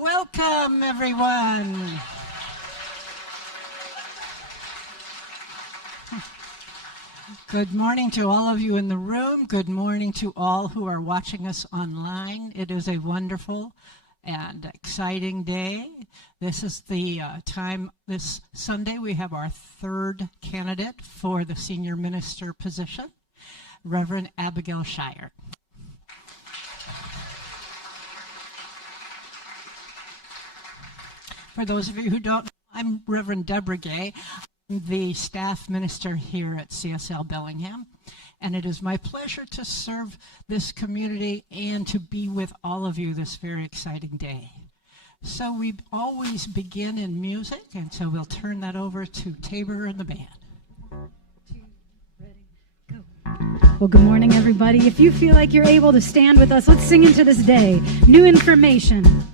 Welcome, everyone. Good morning to all of you in the room. Good morning to all who are watching us online. It is a wonderful and exciting day. This is the time, this Sunday, we have our third candidate for the senior minister position, Reverend Abigail Schairer. For those of you who don't know, I'm Reverend Deborah Gay. I'm the staff minister here at CSL Bellingham, and it is my pleasure to serve this community and to be with all of you this very exciting day. So we always begin in music, and so we'll turn that over to Tabor and the band. 1, 2, ready, go. Well, good morning, everybody. If you feel like you're able to stand with us, let's sing into this day. New information.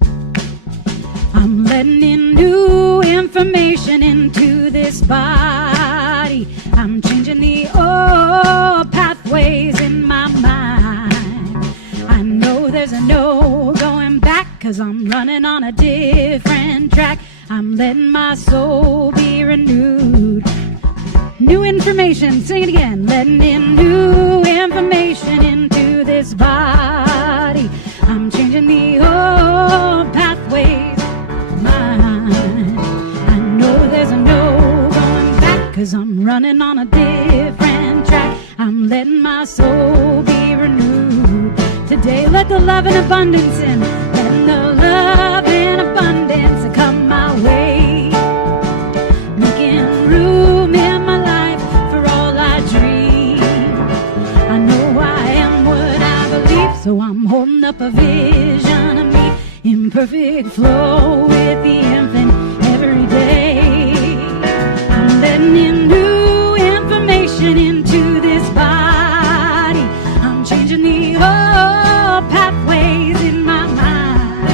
I'm letting in new information into this body. I'm changing the old pathways in my mind. I know there's a no going back, 'cause I'm running on a different track. I'm letting my soul be renewed. New information, sing it again. Letting in new information into this body. I'm changing the old pathways. I know there's a no going back, 'cause I'm running on a different track. I'm letting my soul be renewed. Today let the love and abundance in. Letting the love and abundance come my way. Making room in my life for all I dream. I know I am what I believe, so I'm holding up a vision of me in perfect flow with the infinite every day. I'm letting in new information into this body. I'm changing the old pathways in my mind.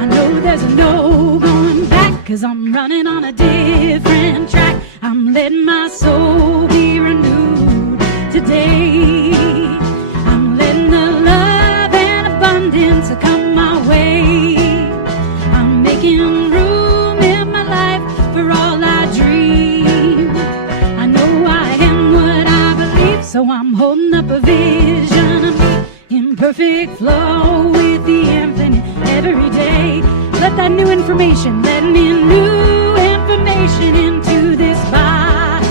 I know there's a no going back, 'cause I'm running on a different track. I'm letting my soul be renewed today. I'm letting the love and abundance come my way. I'm making room in my life for all I dream. I know I am what I believe, so I'm holding up a vision of me in perfect flow with the infinite every day. Let that new information, let me new information into this body.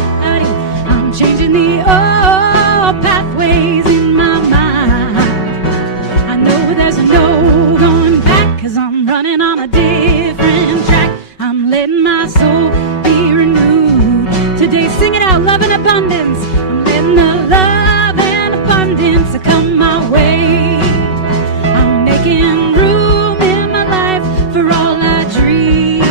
I'm changing the old pathways in my mind. I know there's a no going back, 'cause I'm running on a different track. I'm letting my soul be renewed today. Sing it out, love and abundance. I'm letting the love and abundance come my way. I'm making room in my life for all I dream.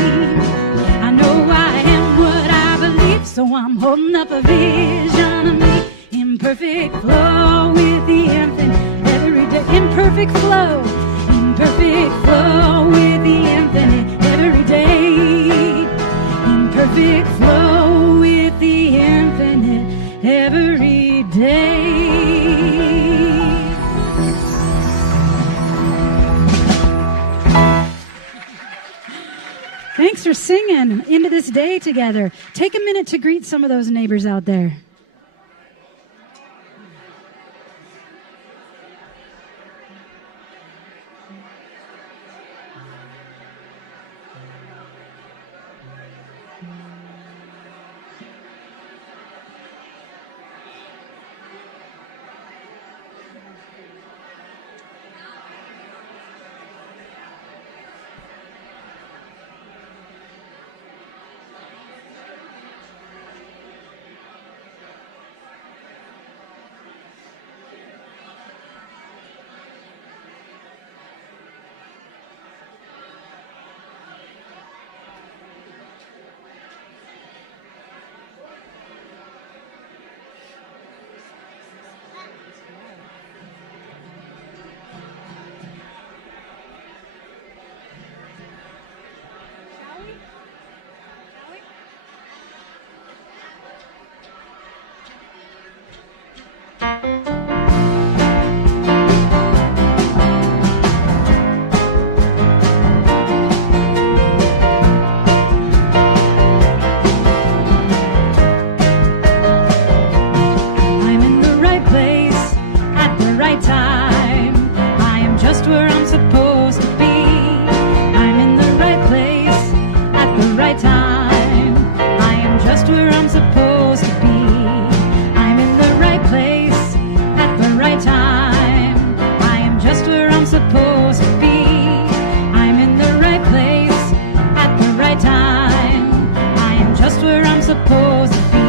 I know I am what I believe, so I'm holding up a vision of me in perfect flow with the infinite every day. In perfect flow with the infinite every day. In perfect flow with the infinite every day. Thanks for singing into this day together. Take a minute to greet some of those neighbors out there. just where I'm supposed to be. I'm in the right place at the right time. I am just where I'm supposed to be. I'm in the right place at the right time. I am just where I'm supposed to be. I'm in the right place at the right time. I am just where I'm supposed to be.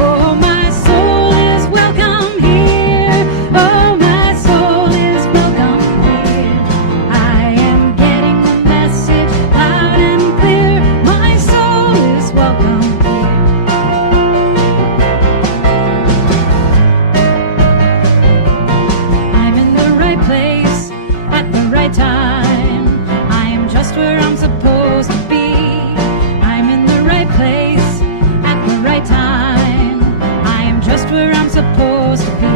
Oh, my soul is welcome here. Oh, my soul is welcome here. I am getting the message loud and clear. My soul is welcome here. I'm in the right place at the right time. I am just where I'm supposed to be. I'm in the right place at the right time. I am just where I'm supposed to be.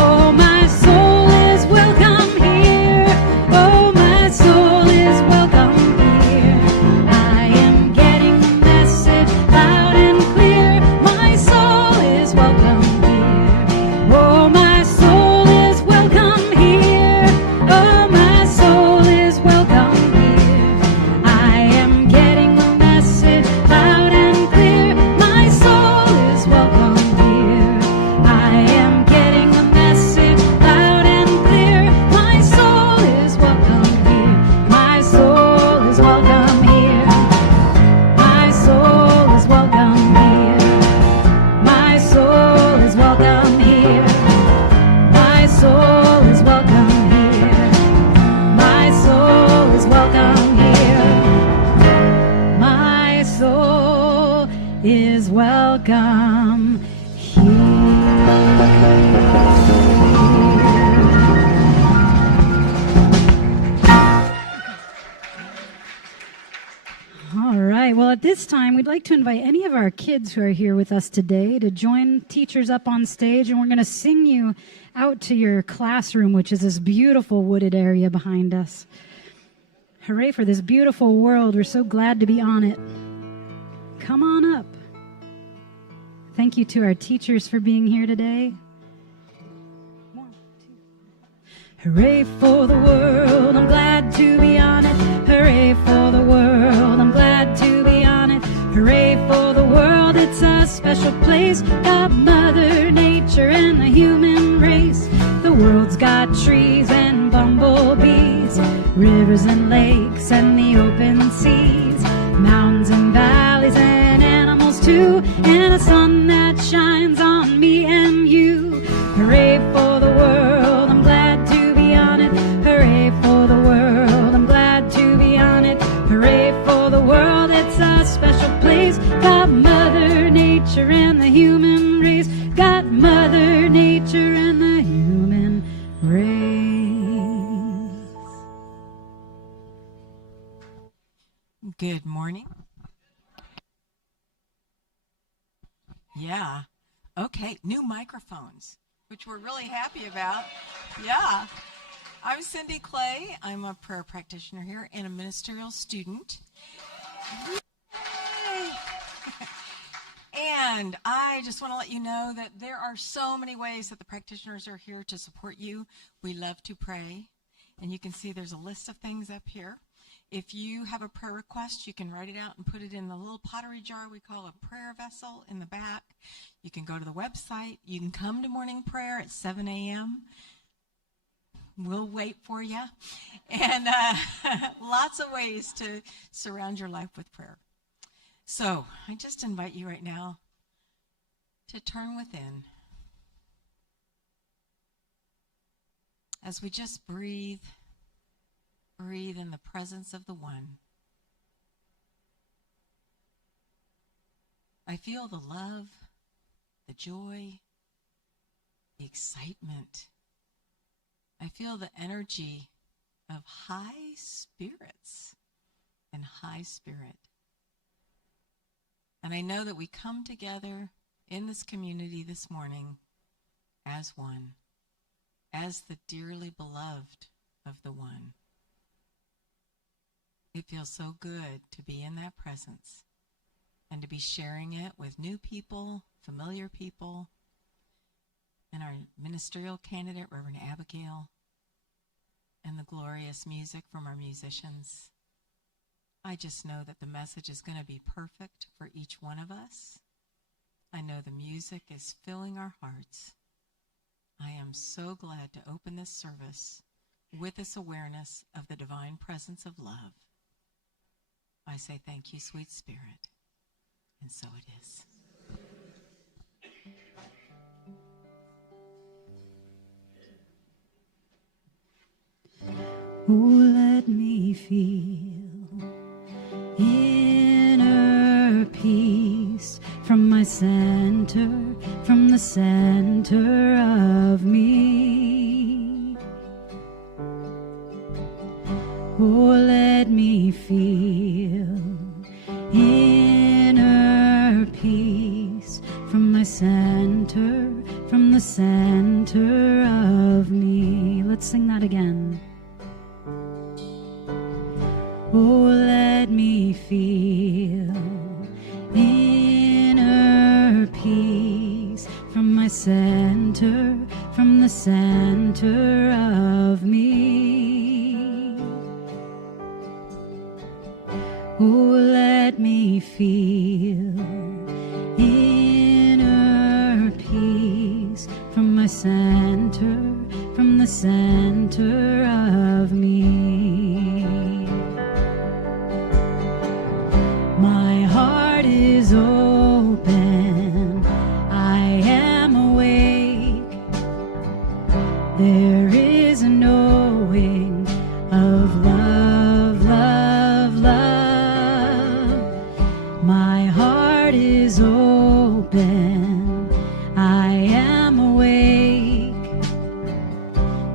Oh, my soul is welcome here. Oh, my soul is welcome here. I am getting the message loud and clear. My soul is welcome here. Oh, my soul is welcome here. Oh, my soul is welcome here. I am getting the message loud and clear. My soul is welcome here. I am getting the message loud and clear. My soul is welcome here. My soul is welcome here. My soul is welcome here. My soul is welcome here. My soul is welcome here. My soul is welcome here. My soul is welcome All right. Well, at this time, we'd like to invite any of our kids who are here with us today to join teachers up on stage, and we're going to sing you out to your classroom, which is this beautiful wooded area behind us. Hooray for this beautiful world. We're so glad to be on it. Come on up. Thank you to our teachers for being here today. 1, 2. Hooray for the world, I'm glad to be on it. Hooray for the world, I'm glad to be on it. Hooray for the world, it's a special place. Got Mother Nature and the human race. The world's got trees and bumblebees, rivers and lakes and the open seas, mountains and valleys and animals too, and a sun that shines on me and you. Hooray for the world, I'm glad to be on it. Hooray for the world, I'm glad to be on it. Hooray for the world, it's a special place. Got Mother Nature and the human race. Got Mother Nature and the human race. Good morning. Yeah. Okay, new microphones, which we're really happy about. Yeah. I'm Cindy Clay. I'm a prayer practitioner here and a ministerial student. Yay! And I just want to let you know that there are so many ways that the practitioners are here to support you. We love to pray. And you can see there's a list of things up here. If you have a prayer request, you can write it out and put it in the little pottery jar we call a prayer vessel in the back. You can go to the website. You can come to morning prayer at 7 a.m. We'll wait for you. And lots of ways to surround your life with prayer. So I just invite you right now to turn within as we just breathe in the presence of the One. I feel the love, the joy, the excitement. I feel the energy of high spirits and high spirit. And I know that we come together in this community this morning as one, as the dearly beloved of the One. It feels so good to be in that presence and to be sharing it with new people, familiar people, and our ministerial candidate, Reverend Abigail. the glorious music from our musicians. I just know that the message is going to be perfect for each one of us. I know the music is filling our hearts. I am so glad to open this service with this awareness of the divine presence of love. I say thank you, sweet Spirit, and so it is. Oh, let me feel inner peace from my center, from the center of me. Oh, let me feel inner peace from my center, from the center of me. Let's sing that again. Oh, let me feel inner peace from my center, from the center of me. Oh, let me feel inner peace from my center, from the center of me. My heart is open, I am awake. There is a knowing of love, love, love. My heart is open, I am awake.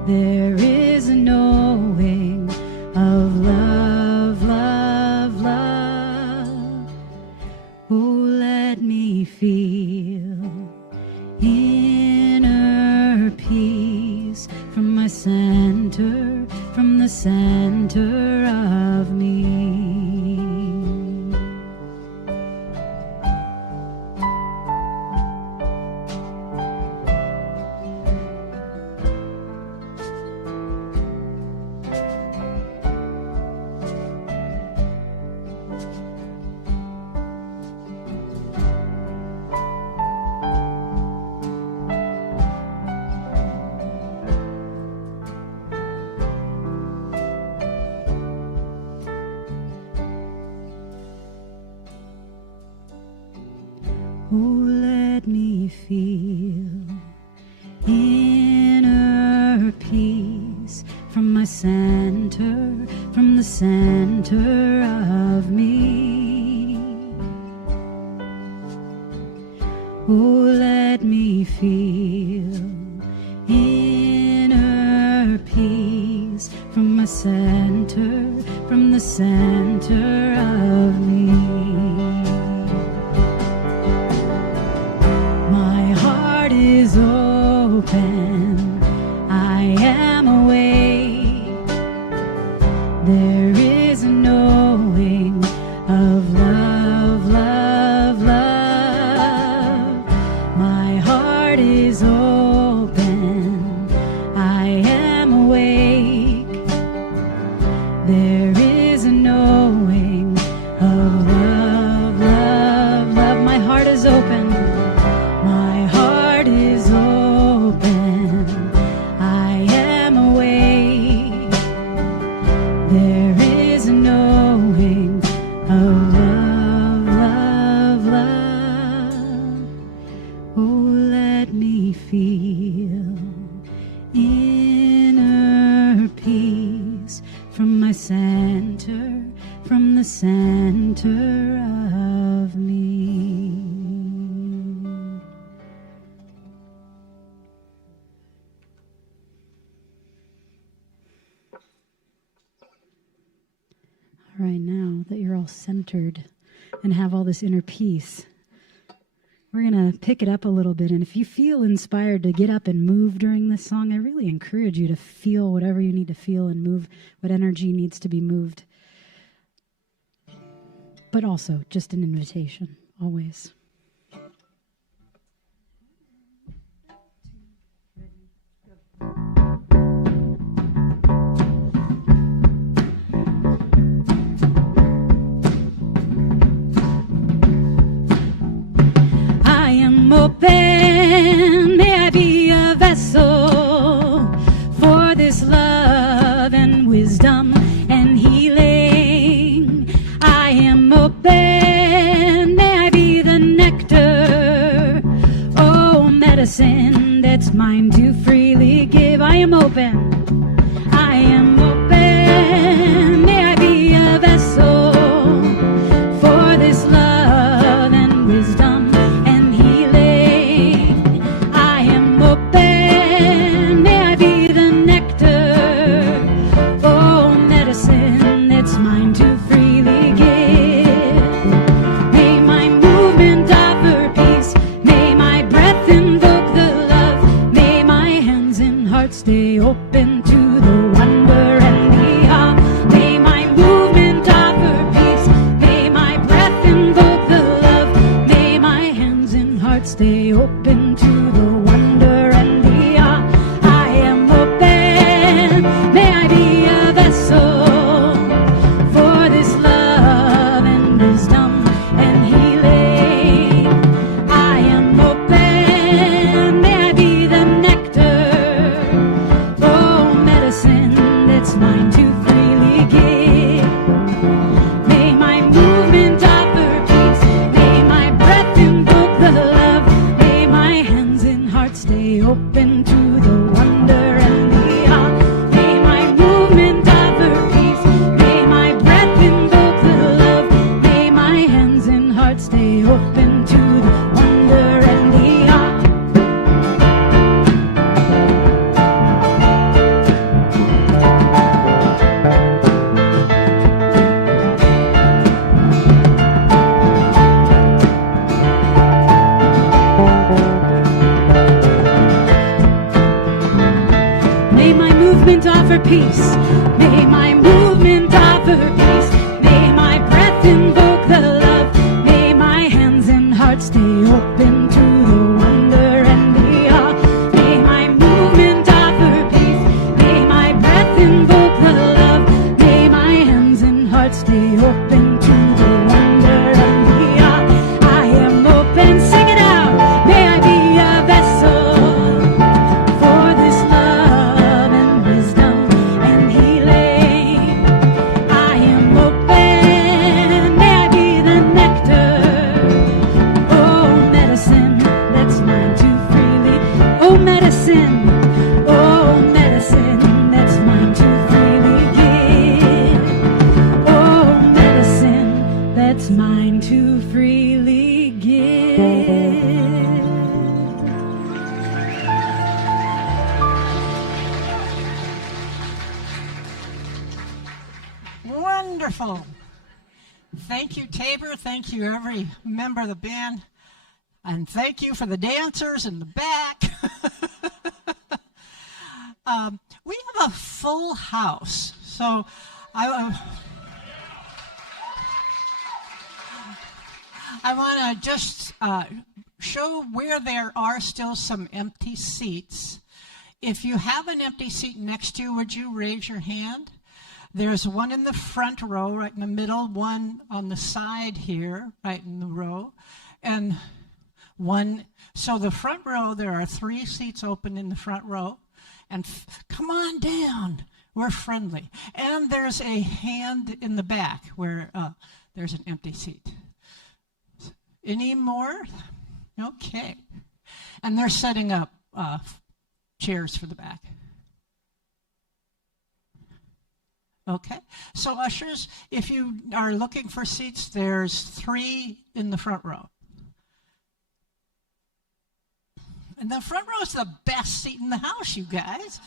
There is a knowing of love, love, love. Oh, let me feel inner peace from my center, from the center of me. Oh, let me feel inner peace from my center, from the center of me. Oh, let me feel inner peace from my center, from the center of me. Is open, I am awake. There is a knowing of love, love, love. My heart is open, I am awake. There is a knowing of love, love, love. My heart is open. My heart is open, I am awake. There is a knowing of love, love, love. Oh, let me feel inner peace from my center, from the center of me. All right, now that you're all centered and have all this inner peace, we're going to pick it up a little bit. And if you feel inspired to get up and move during this song, I really encourage you to feel whatever you need to feel and move what energy needs to be moved. But also just an invitation, always. wisdom and healing. I am open, may I be the nectar, oh, medicine that's mine to freely give. I am open, I am open, may I be a vessel for this love and wisdom and healing. I am open, may I be the nectar, oh, medicine that's mine to freely give. May my movement offer peace, may my breath invoke the love, may my hands and heart stay open to the wonder and the awe. May my movement offer peace, may my breath invoke the love, may my hands and heart stay open to the wonder and the awe. I am open, may I be a vessel for this love and wisdom and healing. I am open, may I be the nectar, oh, medicine that's mine to freely give. May my movement offer peace, may my breath invoke the love, may my hands and heart stay open to the wonder and the awe. May my movement offer peace, may my breath invoke the love, may my hands and heart stay open to the wonder and the awe. May my movement offer peace, may my movement offer peace, may my breath invoke the love, may my hands and heart stay open to the wonder and the awe. May my movement offer peace, may my breath invoke the love, may my hands and heart stay open to the wonder and the awe. I am open, sing it out, may I be a vessel for this love and wisdom and healing. I am open, may I be the nectar, oh, medicine that's mine to freely, oh, medicine, oh, medicine that's mine to freely give, oh, medicine that's mine to freely give. Wonderful. Thank you, Tabor. Thank you, every member of the band. And thank you for the dancers in the back. We have a full house. So I want to just show where there are still some empty seats. If you have an empty seat next to you, would you raise your hand? There's one in the front row, right in the middle, one on the side here, right in the row, and one. So the front row, there are 3 seats open in the front row, and come on down. We're friendly. And there's a hand in the back where there's an empty seat. Any more? Okay. And they're setting up chairs for the back. Okay. So ushers, if you are looking for seats, there's 3 in the front row. And the front row is the best seat in the house, you guys.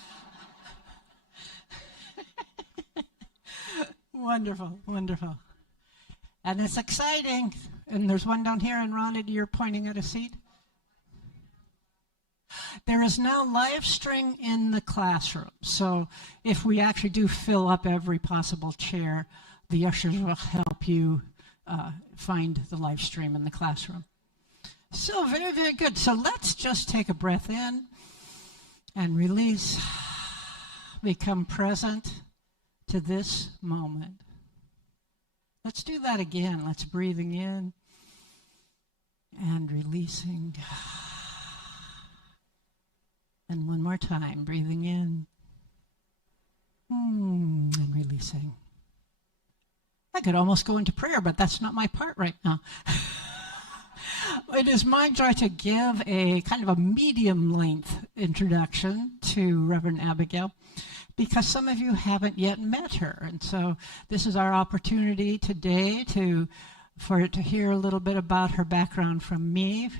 Wonderful, wonderful. And it's exciting. And there's one down here, and Ronnie, you're pointing at a seat. There is now live stream in the classroom. So if we actually do fill up every possible chair, the ushers will help you find the live stream in the classroom. So very, very good. So let's just take a breath in and release. Become present to this moment. Let's do that again. Let's breathing in and releasing. And one more time, breathing in and we sing? I could almost go into prayer, but that's not my part right now. It is my joy to give a kind of a medium-length introduction to Reverend Abigail, because some of you haven't yet met her. And so this is our opportunity today to hear a little bit about her background from me,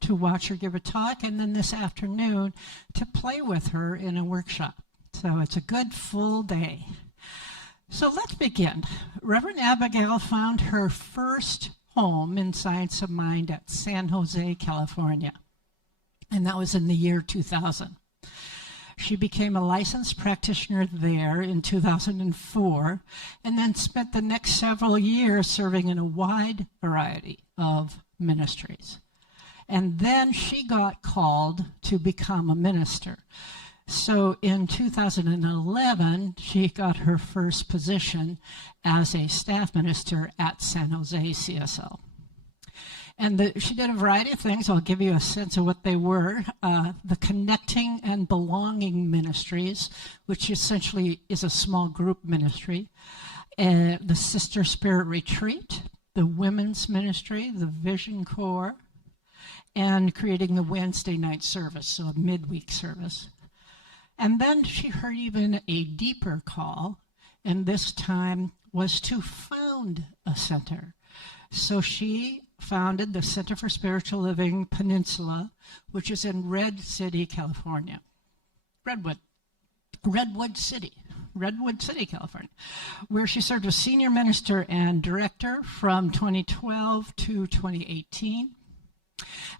to watch her give a talk, and then this afternoon to play with her in a workshop. So it's a good full day. So let's begin. Reverend Abigail found her first home in Science of Mind at San Jose, California, and that was in the year 2000. She became a licensed practitioner there in 2004, and then spent the next several years serving in a wide variety of ministries. And then she got called to become a minister. So in 2011, she got her first position as a staff minister at San Jose CSL. And she did a variety of things. I'll give you a sense of what they were. The Connecting and Belonging Ministries, which essentially is a small group ministry. The Sister Spirit Retreat, the Women's Ministry, the Vision Corps, and creating the Wednesday night service, so a midweek service. And then she heard even a deeper call, and this time was to found a center. So she founded the Center for Spiritual Living Peninsula, which is in Redwood City, California, California, where she served as senior minister and director from 2012 to 2018.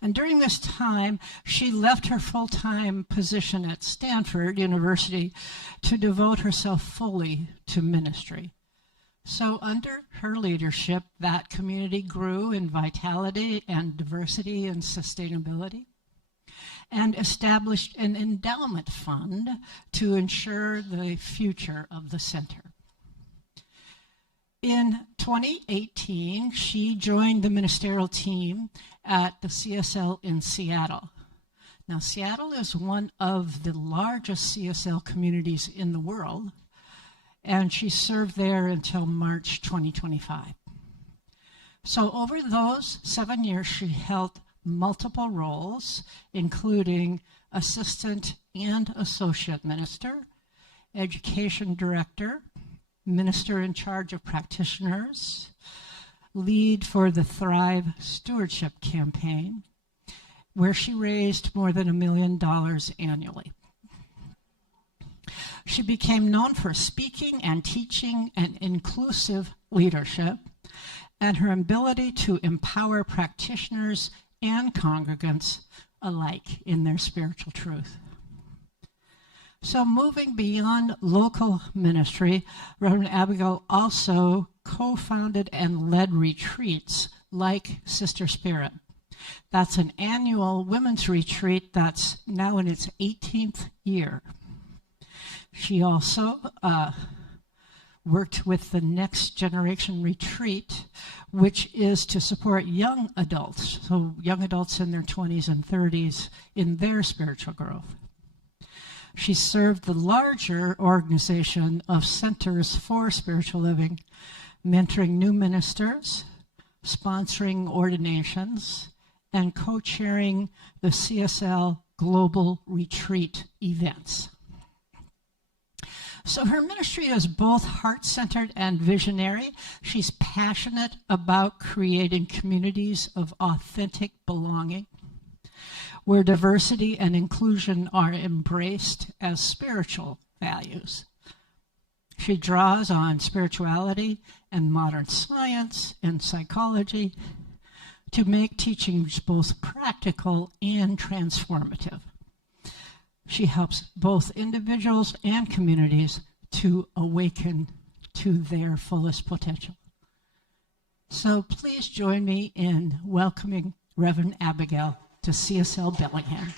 And during this time, she left her full-time position at Stanford University to devote herself fully to ministry. So under her leadership, that community grew in vitality and diversity and sustainability, and established an endowment fund to ensure the future of the center. In 2018, she joined the ministerial team at the CSL in Seattle. Now, Seattle is one of the largest CSL communities in the world, and she served there until March 2025. So over those 7 years, she held multiple roles, including assistant and associate minister, education director, minister in charge of practitioners, lead for the Thrive Stewardship Campaign, where she raised more than $1 million annually. She became known for speaking and teaching and inclusive leadership, and her ability to empower practitioners and congregants alike in their spiritual truth. So moving beyond local ministry, Reverend Abigail also co-founded and led retreats like Sister Spirit. That's an annual women's retreat that's now in its 18th year. She also worked with the Next Generation Retreat, which is to support young adults, so young adults in their 20s and 30s in their spiritual growth. She served the larger organization of Centers for Spiritual Living, mentoring new ministers, sponsoring ordinations, and co-chairing the CSL Global Retreat events. So her ministry is both heart-centered and visionary. She's passionate about creating communities of authentic belonging, where diversity and inclusion are embraced as spiritual values. She draws on spirituality and modern science and psychology to make teachings both practical and transformative. She helps both individuals and communities to awaken to their fullest potential. So please join me in welcoming Reverend Abigail to CSL Bellingham.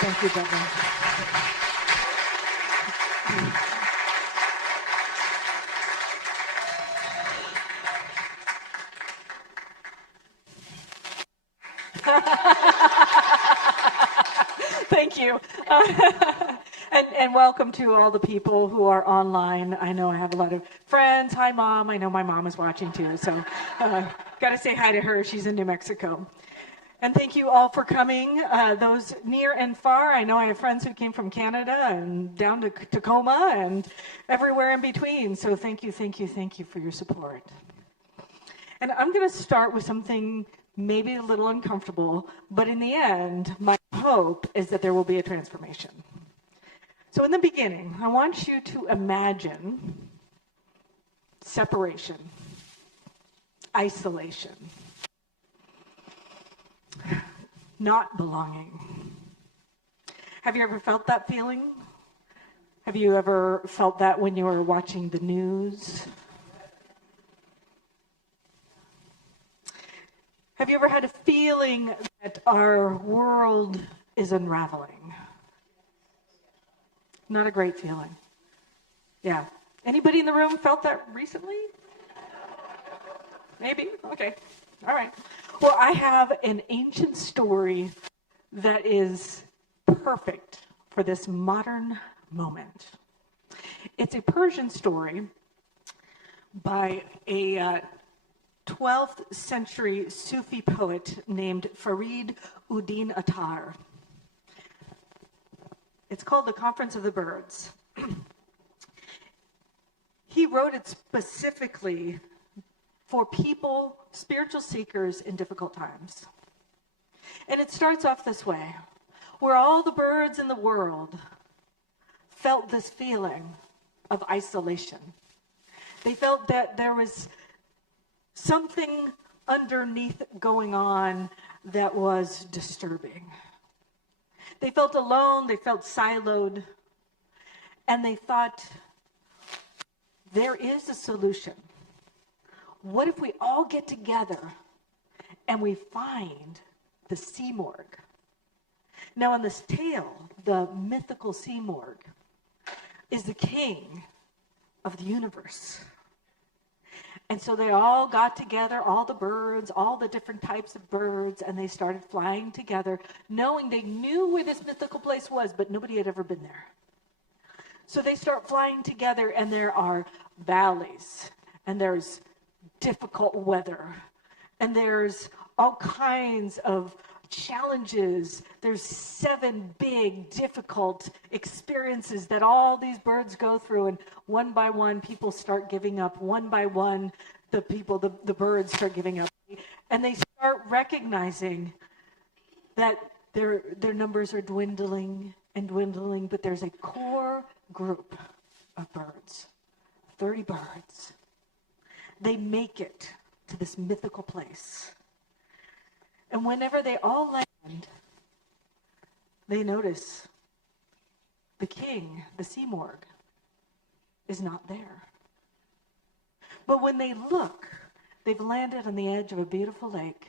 Thank you, Deborah. Thank you. And welcome to all the people who are online. I know I have a lot of friends. Hi, Mom. I know my mom is watching too, so got to say hi to her. She's in New Mexico. And thank you all for coming, those near and far. I know I have friends who came from Canada and down to Tacoma and everywhere in between. So thank you for your support. And I'm going to start with something maybe a little uncomfortable, but in the end, my hope is that there will be a transformation. So in the beginning, I want you to imagine separation, isolation, not belonging. Have you ever felt that feeling? Have you ever felt that when you were watching the news? Have you ever had a feeling that our world is unraveling? Not a great feeling. Yeah. Anybody in the room felt that recently? Maybe? Okay. All right. Well, I have an ancient story that is perfect for this modern moment. It's a Persian story by a 12th century Sufi poet named Farid Uddin Attar. It's called The Conference of the Birds. He wrote it specifically for people, spiritual seekers in difficult times. And it starts off this way, where all the birds in the world felt this feeling of isolation. They felt that there was something underneath going on that was disturbing. They felt alone, they felt siloed, and they thought, there is a solution. What if we all get together and we find the Sea Morgue? Now, in this tale, the mythical Sea Morgue is the king of the universe. And so they all got together, all the birds, all the different types of birds, and they started flying together, knowing they knew where this mythical place was, but nobody had ever been there. So they start flying together, and there are valleys, and there's difficult weather, and there's all kinds of challenges. There's 7 big, difficult experiences that all these birds go through, and one by one, people start giving up. One by one, the birds start giving up. And they start recognizing that their numbers are dwindling and dwindling, but there's a core group of birds, 30 birds. They make it to this mythical place. And whenever they all land, they notice the king, the Sea Morgue, is not there. But when they look, they've landed on the edge of a beautiful lake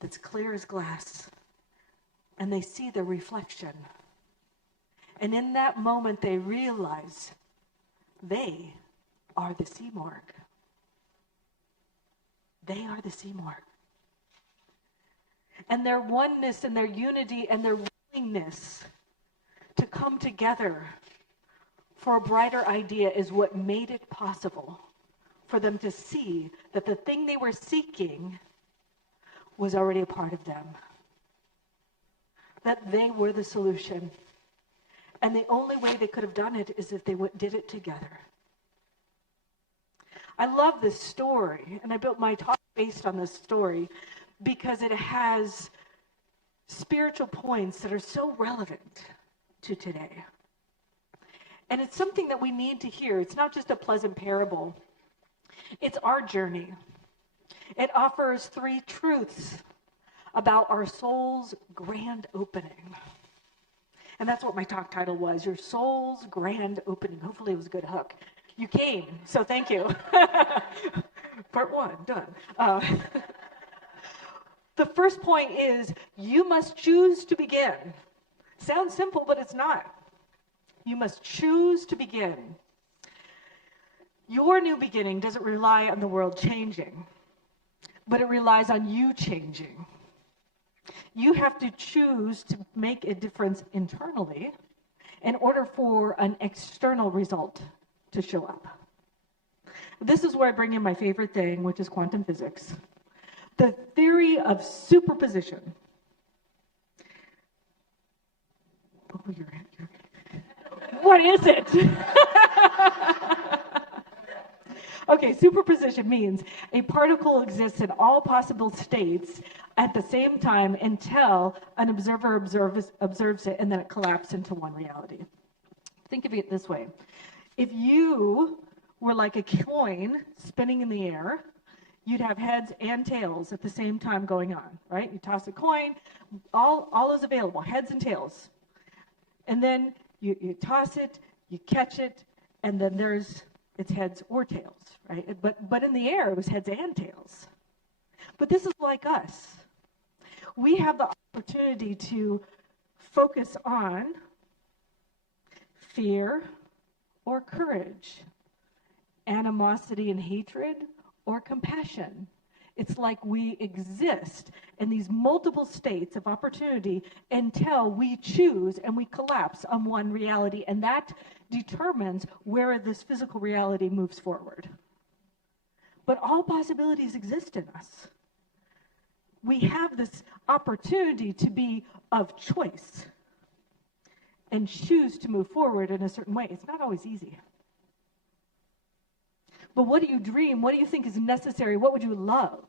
that's clear as glass, and they see their reflection. And in that moment, they realize they are the Sea Morgue. They are the Sea Morgue. And their oneness and their unity and their willingness to come together for a brighter idea is what made it possible for them to see that the thing they were seeking was already a part of them. That they were the solution. And the only way they could have done it is if they did it together. I love this story, and I built my talk based on this story because it has spiritual points that are so relevant to today. And it's something that we need to hear. It's not just a pleasant parable. It's our journey. It offers 3 truths about our soul's grand opening. And that's what my talk title was, Your Soul's Grand Opening. Hopefully it was a good hook. You came, so thank you. Part 1, done. The first point is, you must choose to begin. Sounds simple, but it's not. You must choose to begin. Your new beginning doesn't rely on the world changing, but it relies on you changing. You have to choose to make a difference internally in order for an external result to show up. This is where I bring in my favorite thing, which is quantum physics. The theory of superposition. Oh, what is it? Okay, superposition means a particle exists in all possible states at the same time until an observer observes it, and then it collapses into one reality. Think of it this way. If you were like a coin spinning in the air, you'd have heads and tails at the same time going on, right? You toss a coin, all is available, heads and tails. And then you toss it, you catch it, and then it's heads or tails, right? But in the air, it was heads and tails. But this is like us. We have the opportunity to focus on fear or courage, animosity and hatred or compassion. It's like we exist in these multiple states of opportunity until we choose and we collapse on one reality, and that determines where this physical reality moves forward. But all possibilities exist in us. We have this opportunity to be of choice and choose to move forward in a certain way. It's not always easy. But what do you dream? What do you think is necessary? What would you love?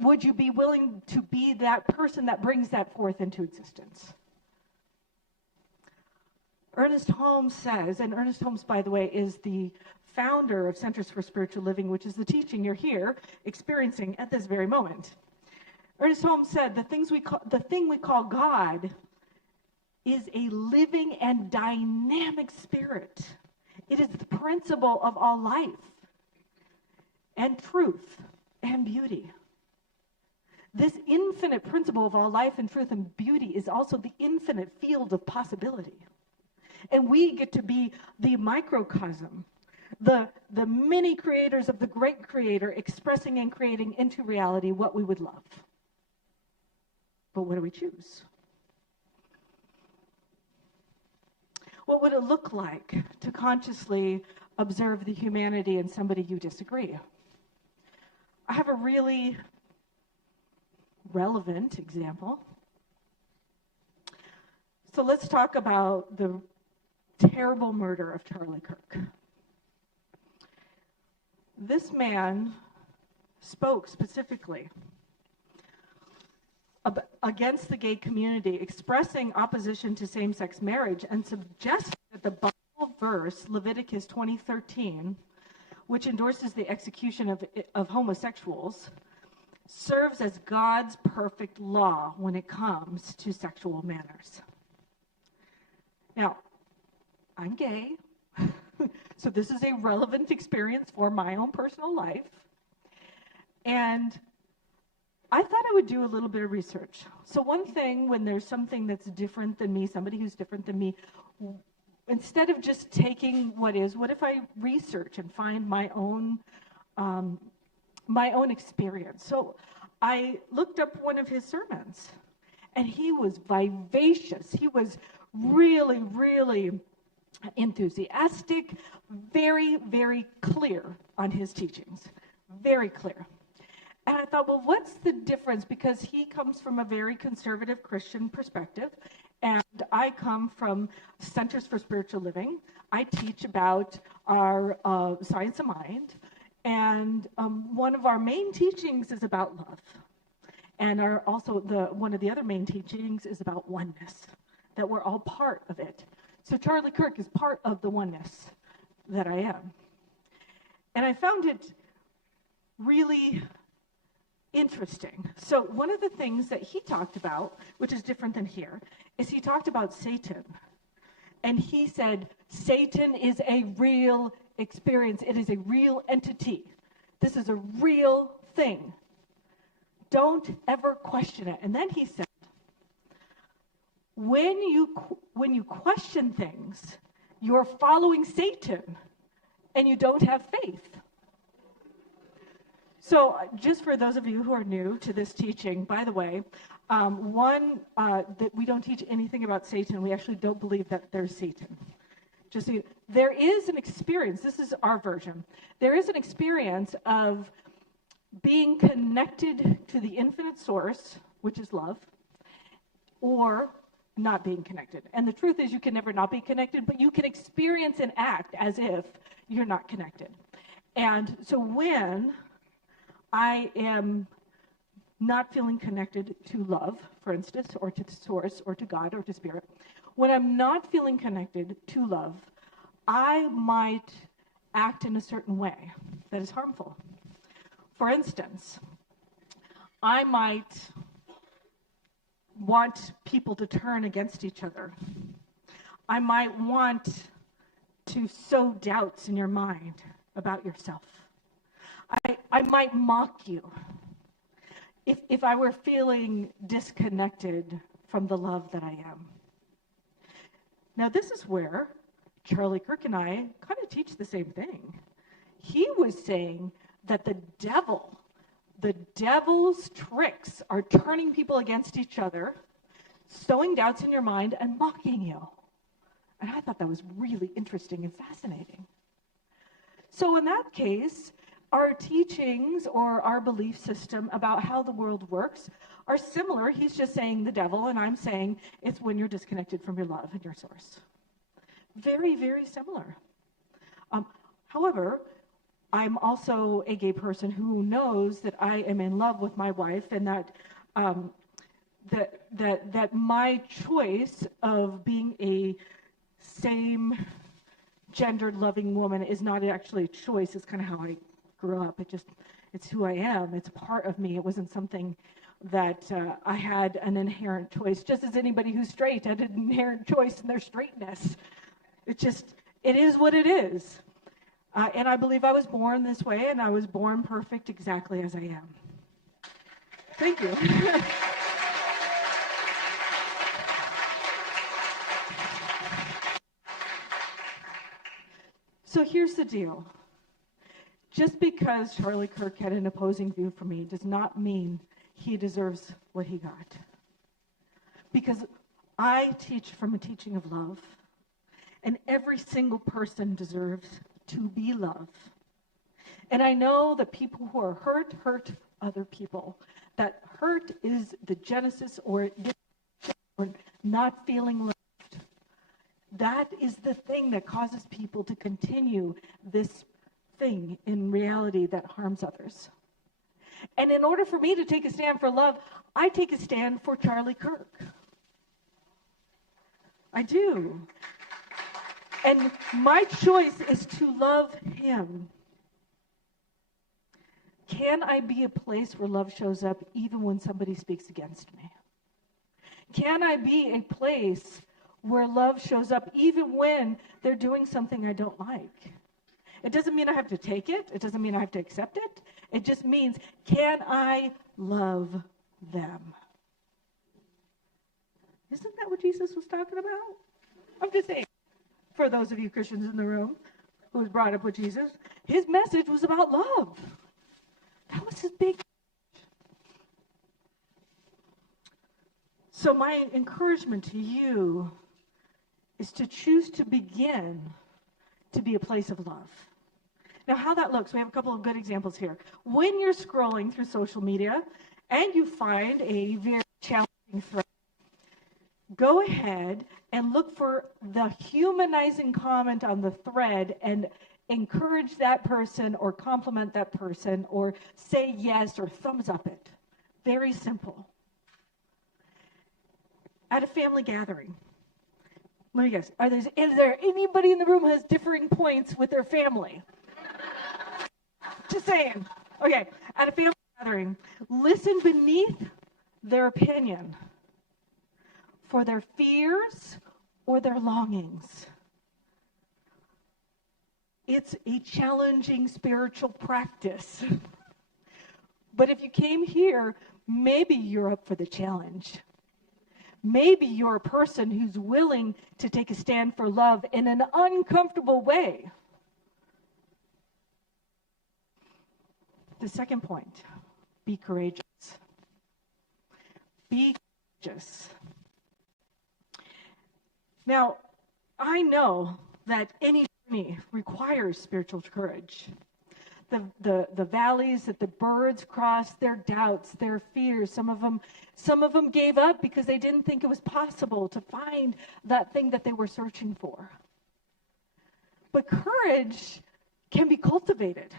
Would you be willing to be that person that brings that forth into existence? Ernest Holmes says, and Ernest Holmes, by the way, is the founder of Centers for Spiritual Living, which is the teaching you're here experiencing at this very moment. Ernest Holmes said, the thing we call God is a living and dynamic spirit. It is the principle of all life and truth and beauty. This infinite principle of all life and truth and beauty is also the infinite field of possibility. And we get to be the microcosm, the mini creators of the great creator, expressing and creating into reality what we would love. But what do we choose? What would it look like to consciously observe the humanity in somebody you disagree? I have a really relevant example. So let's talk about the terrible murder of Charlie Kirk. This man spoke specifically against the gay community, expressing opposition to same-sex marriage, and suggested that the Bible verse, Leviticus 20:13, which endorses the execution of homosexuals, serves as God's perfect law when it comes to sexual manners. Now, I'm gay, so this is a relevant experience for my own personal life, and I thought I would do a little bit of research. So one thing, when there's something that's different than me, somebody who's different than me, instead of just taking what if I research and find my own experience? So I looked up one of his sermons, and he was vivacious. He was really, really enthusiastic, very, very clear on his teachings, very clear. And I thought, well, what's the difference? Because he comes from a very conservative Christian perspective, and I come from Centers for Spiritual Living. I teach about our science of mind, and one of our main teachings is about love. And one of the other main teachings is about oneness, that we're all part of it. So Charlie Kirk is part of the oneness that I am. And I found it really interesting. So one of the things that he talked about, which is different than here, is he talked about Satan. And he said, Satan is a real experience. It is a real entity. This is a real thing. Don't ever question it. And then he said, when you question things, you're following Satan and you don't have faith. So just for those of you who are new to this teaching, by the way, that we don't teach anything about Satan. We actually don't believe that there's Satan. Just so there is an experience. This is our version. There is an experience of being connected to the infinite source, which is love, or not being connected. And the truth is you can never not be connected, but you can experience and act as if you're not connected. And so when I am not feeling connected to love, for instance, or to the source, or to God, or to spirit, when I'm not feeling connected to love, I might act in a certain way that is harmful. For instance, I might want people to turn against each other. I might want to sow doubts in your mind about yourself. I might mock you if I were feeling disconnected from the love that I am. Now, this is where Charlie Kirk and I kind of teach the same thing. He was saying that the devil's tricks are turning people against each other, sowing doubts in your mind, and mocking you. And I thought that was really interesting and fascinating. So in that case, our teachings or our belief system about how the world works are similar. He's just saying the devil, and I'm saying it's when you're disconnected from your love and your source. Very, very similar. However, I'm also a gay person who knows that I am in love with my wife, and that my choice of being a same gendered loving woman is not actually a choice. It's kind of how I grew up. It's who I am. It's part of me. It wasn't something that I had an inherent choice, just as anybody who's straight had an inherent choice in their straightness. It is what it is. And I believe I was born this way, and I was born perfect exactly as I am. Thank you. So here's the deal. Just because Charlie Kirk had an opposing view from me does not mean he deserves what he got. Because I teach from a teaching of love, and every single person deserves to be loved. And I know that people who are hurt other people. That hurt is the genesis or not feeling loved. That is the thing that causes people to continue this thing in reality that harms others. And in order for me to take a stand for love, I take a stand for Charlie Kirk. I do. And my choice is to love him. Can I be a place where love shows up even when somebody speaks against me? Can I be a place where love shows up even when they're doing something I don't like? It doesn't mean I have to take it. It doesn't mean I have to accept it. It just means, can I love them? Isn't that what Jesus was talking about? I'm just saying, for those of you Christians in the room who was brought up with Jesus, his message was about love. That was his big. So my encouragement to you is to choose to begin to be a place of love. Now, how that looks, we have a couple of good examples here. When you're scrolling through social media and you find a very challenging thread, go ahead and look for the humanizing comment on the thread and encourage that person or compliment that person or say yes or thumbs up it. Very simple. At a family gathering, let me guess, is there anybody in the room who has differing points with their family? Just saying. Okay, at a family gathering, listen beneath their opinion for their fears or their longings. It's a challenging spiritual practice. But if you came here, maybe you're up for the challenge. Maybe you're a person who's willing to take a stand for love in an uncomfortable way. The second point, be courageous. Be courageous. Now, I know that any journey requires spiritual courage. The valleys that the birds crossed, their doubts, their fears, some of them gave up because they didn't think it was possible to find that thing that they were searching for. But courage can be cultivated.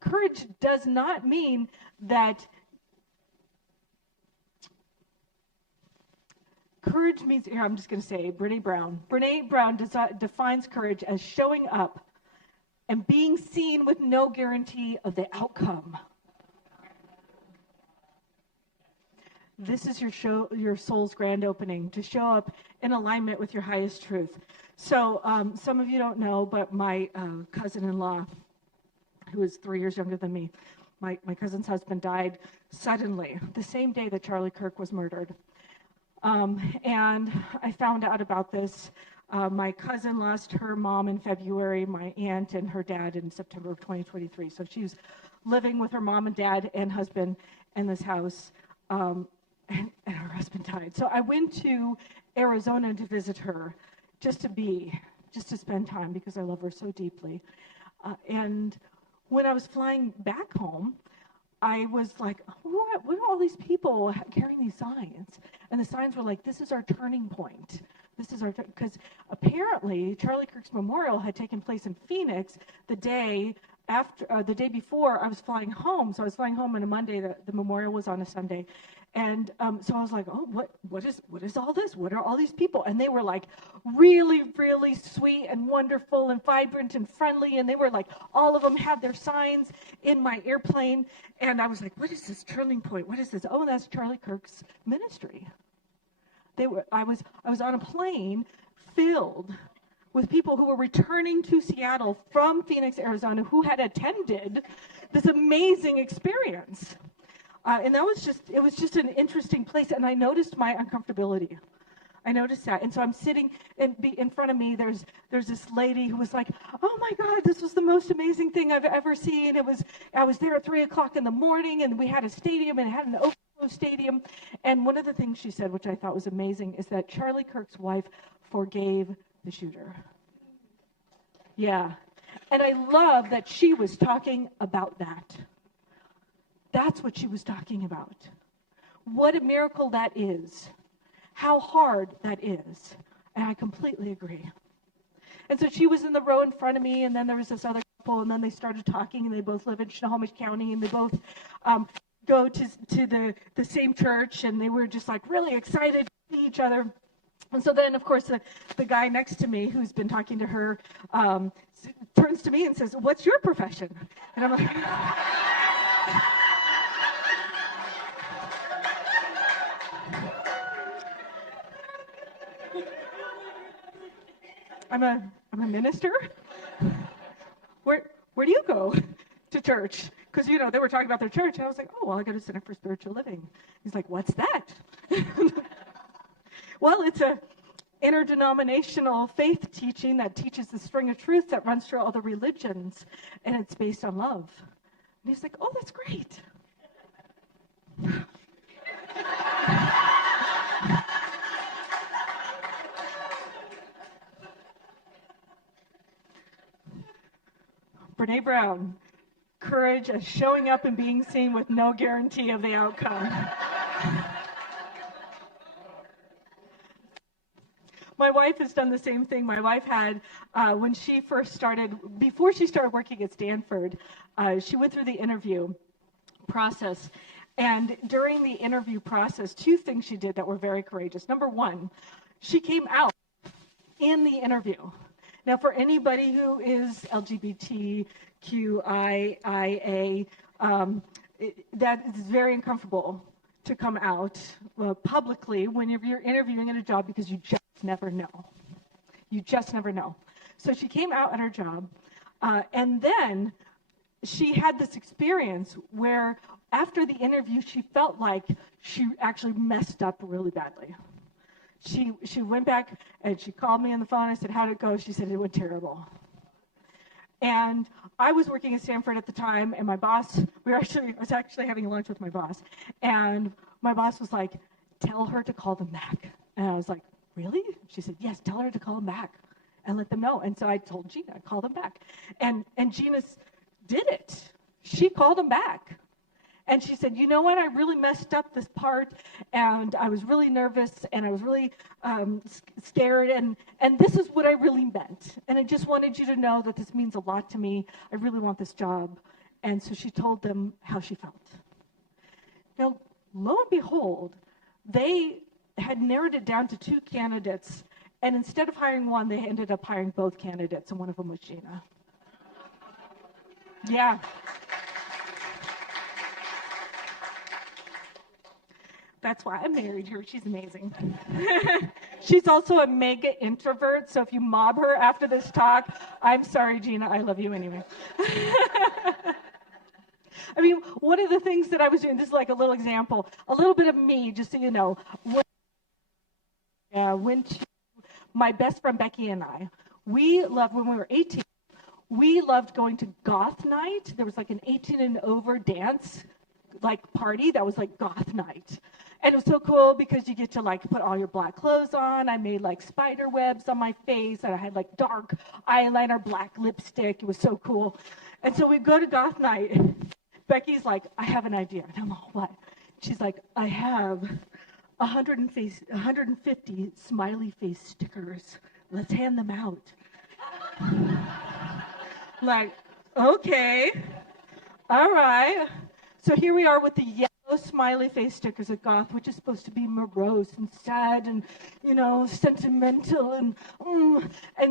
Courage does not mean that courage means, here I'm just going to say, Brene Brown. Brene Brown defines courage as showing up and being seen with no guarantee of the outcome. This is your soul's grand opening, to show up in alignment with your highest truth. So some of you don't know, but my cousin-in-law, who is 3 years younger than me, my cousin's husband died suddenly, the same day that Charlie Kirk was murdered. And I found out about this. My cousin lost her mom in February, my aunt and her dad in September of 2023. So she was living with her mom and dad and husband in this house, and her husband died. So I went to Arizona to visit her, just to spend time, because I love her so deeply. And when I was flying back home, I was like, what are all these people carrying these signs? And the signs were like, this is our turning point. This is because apparently Charlie Kirk's memorial had taken place in Phoenix the day before I was flying home. So I was flying home on a Monday. The memorial was on a Sunday. And so I was like, oh, what is all this? What are all these people? And they were like really, really sweet and wonderful and vibrant and friendly. And they were like, all of them had their signs in my airplane. And I was like, what is this turning point? What is this? Oh, that's Charlie Kirk's ministry. I was on a plane filled with people who were returning to Seattle from Phoenix, Arizona, who had attended this amazing experience. And it was just an interesting place. And I noticed my uncomfortability. I noticed that. And so I'm sitting in front of me, there's this lady who was like, oh my God, this was the most amazing thing I've ever seen. I was there at 3:00 in the morning, and we had a stadium, and it had an overflow stadium. And one of the things she said, which I thought was amazing, is that Charlie Kirk's wife forgave the shooter. Yeah. And I love that she was talking about that. That's what she was talking about. What a miracle that is. How hard that is. And I completely agree. And so she was in the row in front of me, and then there was this other couple, and then they started talking, and they both live in Snohomish County, and they both go to the same church, and they were just like really excited to see each other. And so then, of course, the guy next to me who's been talking to her turns to me and says, what's your profession? And I'm like... I'm a minister. Where do you go to church? Because, they were talking about their church. And I was like, oh, well, I go to Center for Spiritual Living. He's like, what's that? Well, it's a interdenominational faith teaching that teaches the string of truth that runs through all the religions, and it's based on love. And he's like, oh, that's great. Brene Brown, courage as showing up and being seen with no guarantee of the outcome. My wife has done the same thing. My wife had, when she first started, before she started working at Stanford, she went through the interview process. And during the interview process, two things she did that were very courageous. Number one, she came out in the interview. Now, for anybody who is LGBTQIA, that is very uncomfortable to come out publicly when you're interviewing in a job, because you just never know. You just never know. So she came out at her job, and then she had this experience where after the interview, she felt like she actually messed up really badly. She went back and she called me on the phone. I said, how'd it go? She said, it went terrible. And I was working at Stanford at the time, and my boss, I was actually having lunch with my boss, and my boss was like, tell her to call them back. And I was like, really? She said, yes, tell her to call them back and let them know. And so I told Gina, call them back. And Gina did it. She called them back. And she said, you know what, I really messed up this part, and I was really nervous, and I was really scared, and this is what I really meant. And I just wanted you to know that this means a lot to me. I really want this job. And so she told them how she felt. Now, lo and behold, they had narrowed it down to 2 candidates, and instead of hiring one, they ended up hiring both candidates, and one of them was Gina. Yeah. That's why I married her. She's amazing. She's also a mega introvert, so if you mob her after this talk, I'm sorry, Gina, I love you anyway. I mean, one of the things that I was doing, this is like a little example, a little bit of me, just so you know. Went to my best friend Becky and I. We loved, when we were 18, we loved going to goth night. There was like an 18 and over dance like party that was like goth night. And it was so cool because you get to like put all your black clothes on. I made like spider webs on my face, and I had like dark eyeliner, black lipstick. It was so cool. And so we go to goth night. Becky's like, I have an idea. And I'm like, what? She's like, I have 150 smiley face stickers. Let's hand them out. Like, okay, all right. So here we are with the yellow smiley face stickers at goth, which is supposed to be morose and sad and, you know, sentimental. And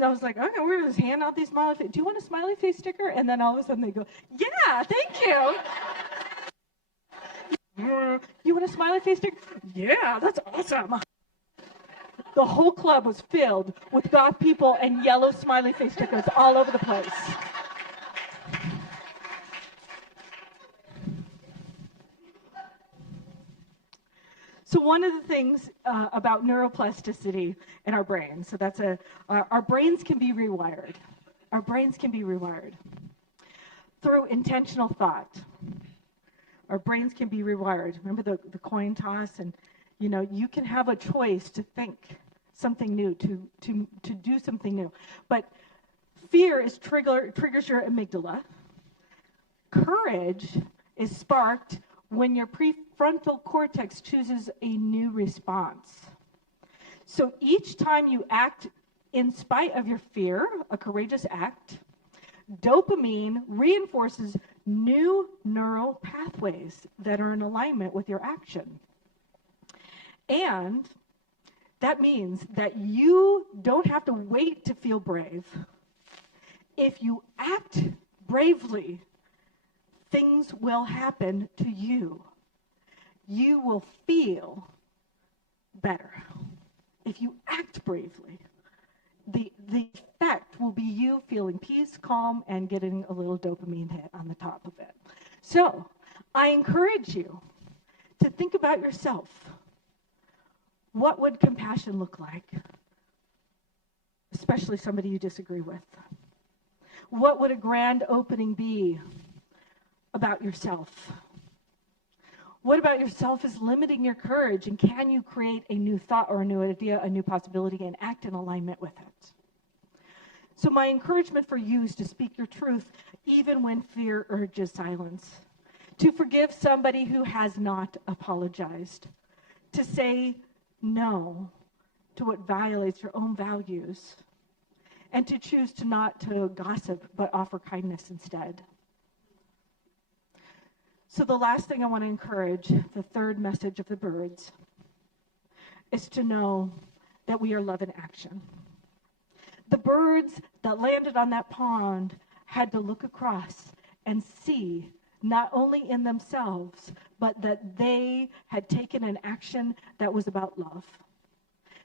I was like, okay, we're going to hand out these smiley face. Do you want a smiley face sticker? And then all of a sudden they go, yeah, thank you. You want a smiley face sticker? Yeah, that's awesome. The whole club was filled with goth people and yellow smiley face stickers all over the place. So one of the things about neuroplasticity in our brains, so that's our brains can be rewired. Our brains can be rewired through intentional thought. Our brains can be rewired. Remember the coin toss? And, you know, you can have a choice to think something new, to do something new. But fear triggers your amygdala. Courage is sparked when your prefrontal cortex chooses a new response. So each time you act in spite of your fear, a courageous act, dopamine reinforces new neural pathways that are in alignment with your action. And that means that you don't have to wait to feel brave. If you act bravely, things will happen to you. You will feel better. If you act bravely, the effect will be you feeling peace, calm, and getting a little dopamine hit on the top of it. So I encourage you to think about yourself. What would compassion look like? Especially somebody you disagree with. What would a grand opening be about yourself? What about yourself is limiting your courage, and can you create a new thought or a new idea, a new possibility, and act in alignment with it? So my encouragement for you is to speak your truth even when fear urges silence, to forgive somebody who has not apologized, to say no to what violates your own values, and to choose to not to gossip but offer kindness instead. So the last thing I want to encourage, the third message of the birds, is to know that we are love in action. The birds that landed on that pond had to look across and see not only in themselves, but that they had taken an action that was about love.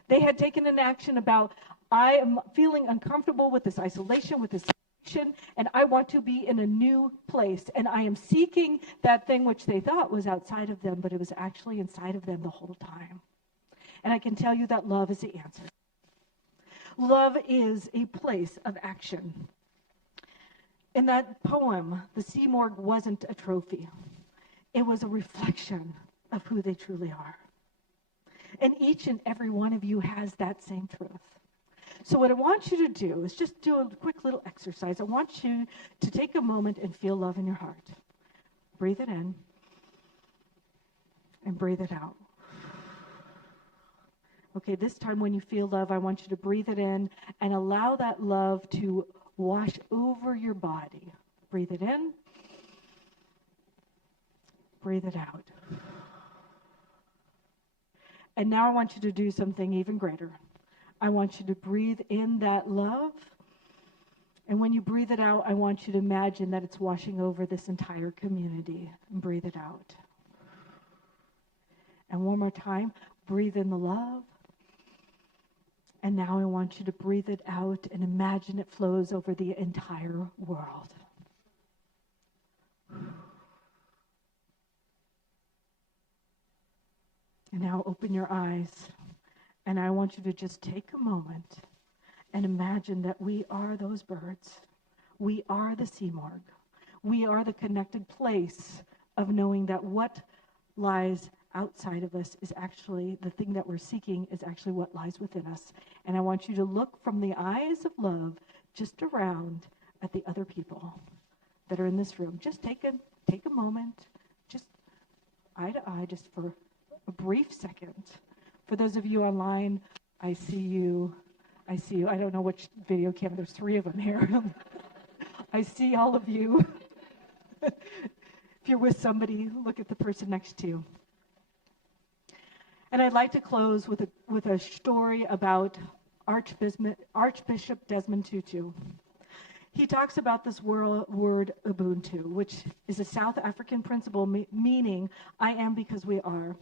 They had taken an action about, I am feeling uncomfortable with this isolation, with this situation, and I want to be in a new place. And I am seeking that thing which they thought was outside of them, but it was actually inside of them the whole time. And I can tell you that love is the answer. Love is a place of action. In that poem, the Sea Morgue wasn't a trophy. It was a reflection of who they truly are. And each and every one of you has that same truth. So what I want you to do is just do a quick little exercise. I want you to take a moment and feel love in your heart. Breathe it in and breathe it out. Okay, this time when you feel love, I want you to breathe it in and allow that love to wash over your body. Breathe it in. Breathe it out. And now I want you to do something even greater. I want you to breathe in that love. And when you breathe it out, I want you to imagine that it's washing over this entire community. And breathe it out. And one more time, breathe in the love. And now I want you to breathe it out and imagine it flows over the entire world. And now open your eyes. And I want you to just take a moment and imagine that we are those birds. We are the Sea Morgue. We are the connected place of knowing that what lies outside of us is actually the thing that we're seeking is actually what lies within us. And I want you to look from the eyes of love just around at the other people that are in this room. Just take a moment, just eye to eye, just for a brief second. For those of you online, I see you. I don't know which video camera. There's 3 of them here. I see all of you. If you're with somebody, look at the person next to you. And I'd like to close with a story about Archbishop Desmond Tutu. He talks about this word Ubuntu, which is a South African principle meaning I am because we are.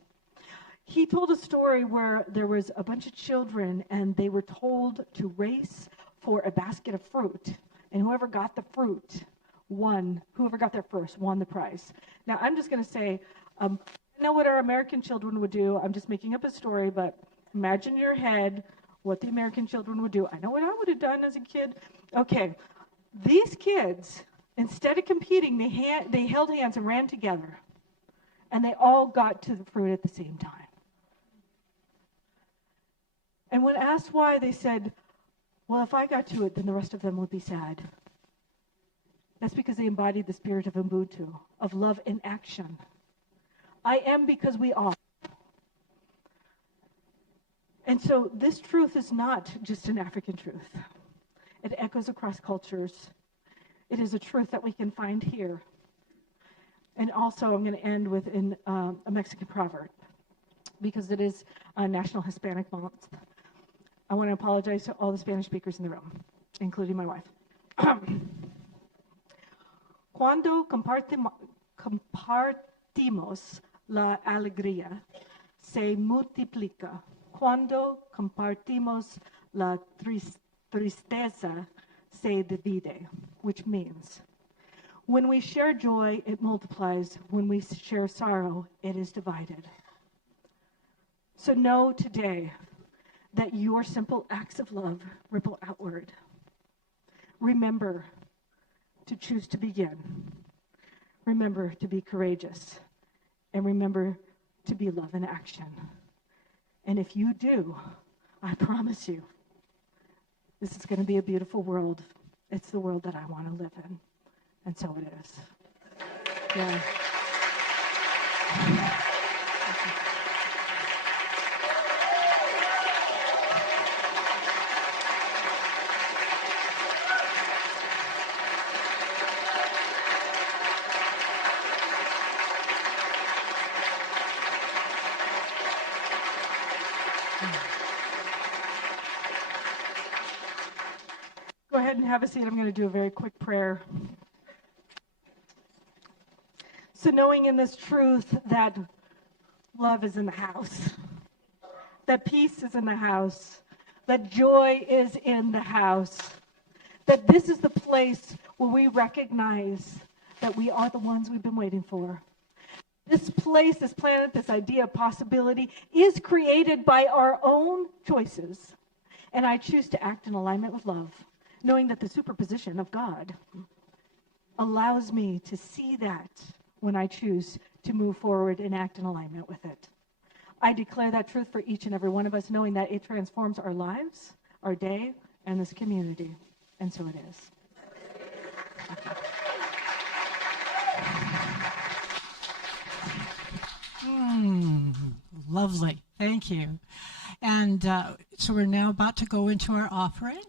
He told a story where there was a bunch of children and they were told to race for a basket of fruit. And whoever got the fruit whoever got there first won the prize. Now, I'm just going to say, I know what our American children would do. I'm just making up a story, but imagine in your head what the American children would do. I know what I would have done as a kid. Okay, these kids, instead of competing, they held hands and ran together. And they all got to the fruit at the same time. And when asked why, they said, well, if I got to it, then the rest of them would be sad. That's because they embodied the spirit of Ubuntu, of love in action. I am because we are. And so this truth is not just an African truth. It echoes across cultures. It is a truth that we can find here. And also, I'm going to end with a Mexican proverb, because it is National Hispanic Month. I want to apologize to all the Spanish speakers in the room, including my wife. Cuando compartimos la alegría, se multiplica. Cuando compartimos la tristeza, se divide, which means when we share joy, it multiplies. When we share sorrow, it is divided. So know today that your simple acts of love ripple outward. Remember to choose to begin. Remember to be courageous. And remember to be love in action. And if you do, I promise you, this is going to be a beautiful world. It's the world that I want to live in. And so it is. Yeah. Go ahead and have a seat. I'm going to do a very quick prayer. So knowing in this truth that love is in the house, that peace is in the house, that joy is in the house, that this is the place where we recognize that we are the ones we've been waiting for. This place, this planet, this idea of possibility is created by our own choices. And I choose to act in alignment with love, knowing that the superposition of God allows me to see that when I choose to move forward and act in alignment with it. I declare that truth for each and every one of us, knowing that it transforms our lives, our day, and this community. And so it is. Lovely. Thank you. And so we're now about to go into our offering.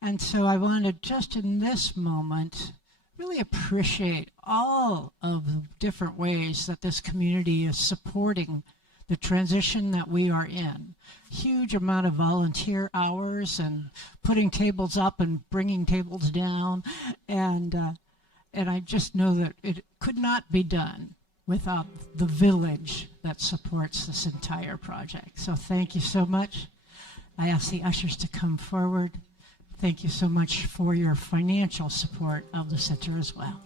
And so I want to just in this moment really appreciate all of the different ways that this community is supporting the transition that we are in. Huge amount of volunteer hours and putting tables up and bringing tables down. And I just know that it could not be done without the village that supports this entire project. So thank you so much. I ask the ushers to come forward. Thank you so much for your financial support of the center as well.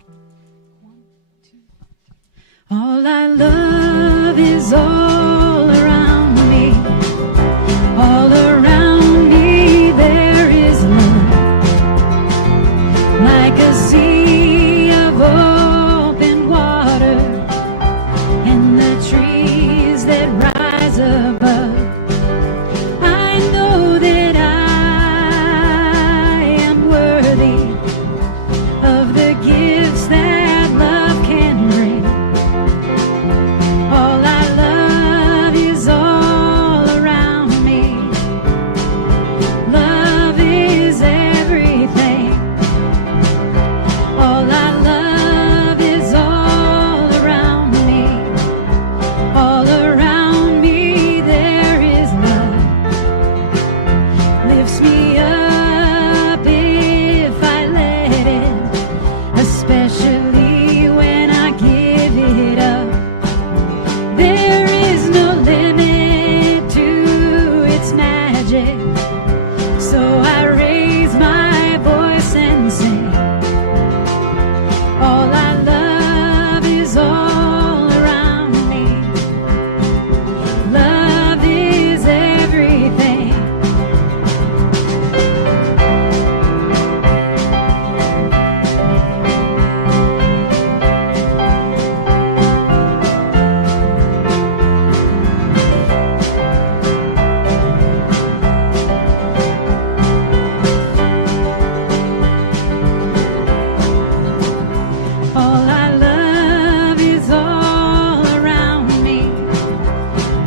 All I love is all around me. All around me there is love. Like a sea of open water and the trees that rise above. I know that I am worthy of the gifts that love can bring. All I love is all around me. Love is everything. All I love is all around me. All around me there is love. Lifts me up if I let it, especially when I give it up. There is no limit to its magic, so I raise my voice and sing. All I love is all around me. Love is everything. All I love is all around me.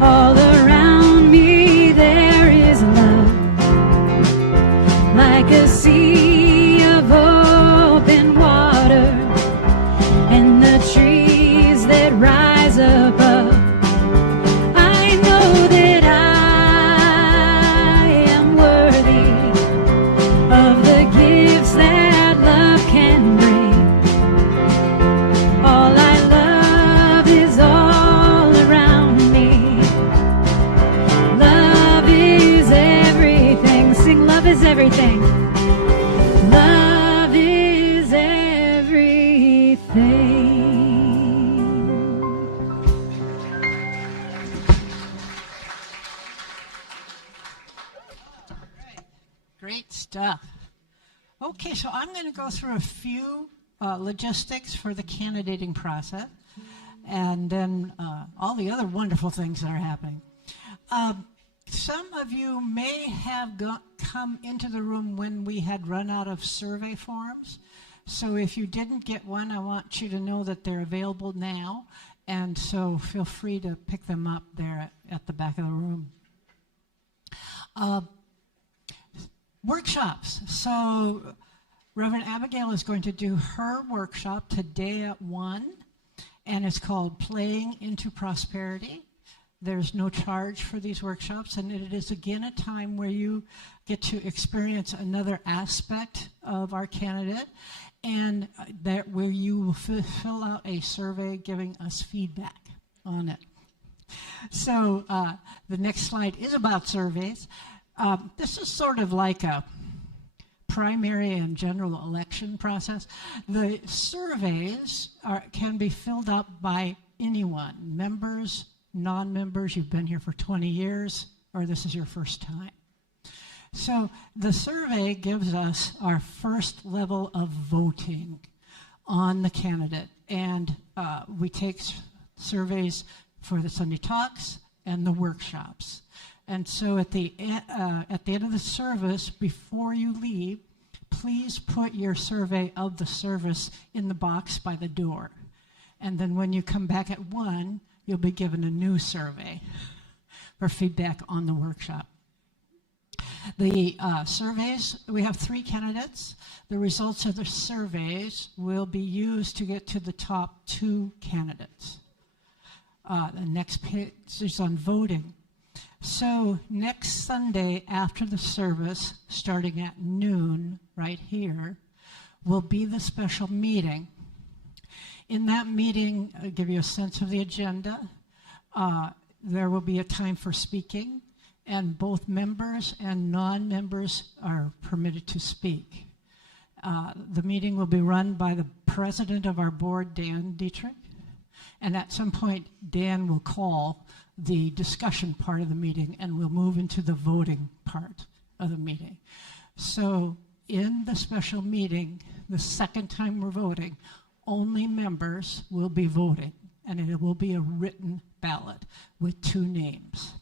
All around me there is love. Like a sea of open water and the trees that rise above. I know that I am worthy of the gifts that love can bring. All I love is all around me. Love is everything. Sing, love is everything. Love is everything. Great stuff. Okay, so I'm going to go through a few logistics for the candidating process, and then all the other wonderful things that are happening. Some of you may have come into the room when we had run out of survey forms. So if you didn't get one, I want you to know that they're available now, and so feel free to pick them up there at the back of the room. Workshops. So Reverend Abigail is going to do her workshop today at 1, and it's called Playing into Prosperity. There's no charge for these workshops, and it is again a time where you get to experience another aspect of our candidate, and that where you will fill out a survey giving us feedback on it. So the next slide is about surveys. This is sort of like a primary and general election process. The surveys can be filled out by anyone, members, non-members, you've been here for 20 years, or this is your first time. So the survey gives us our first level of voting on the candidate. And we take surveys for the Sunday talks and the workshops. And so at the end of the service, before you leave, please put your survey of the service in the box by the door. And then when you come back at 1, you'll be given a new survey for feedback on the workshop. The surveys, we have 3 candidates. The results of the surveys will be used to get to the top 2 candidates. The next page is on voting. So next Sunday after the service, starting at noon right here, will be the special meeting. In that meeting, I'll give you a sense of the agenda. There will be a time for speaking, and both members and non-members are permitted to speak. The meeting will be run by the president of our board, Dan Dietrich, and at some point, Dan will call the discussion part of the meeting, and we'll move into the voting part of the meeting. So in the special meeting, the second time we're voting, only members will be voting, and it will be a written ballot with 2 names.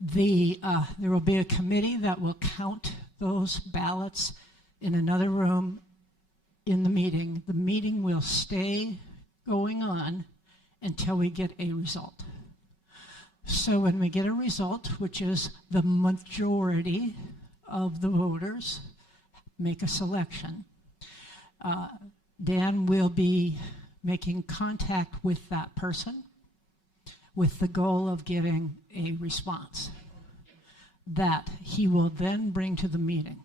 There will be a committee that will count those ballots in another room in the meeting. The meeting will stay going on until we get a result. So when we get a result, which is the majority of the voters, make a selection. Dan will be making contact with that person with the goal of getting a response that he will then bring to the meeting.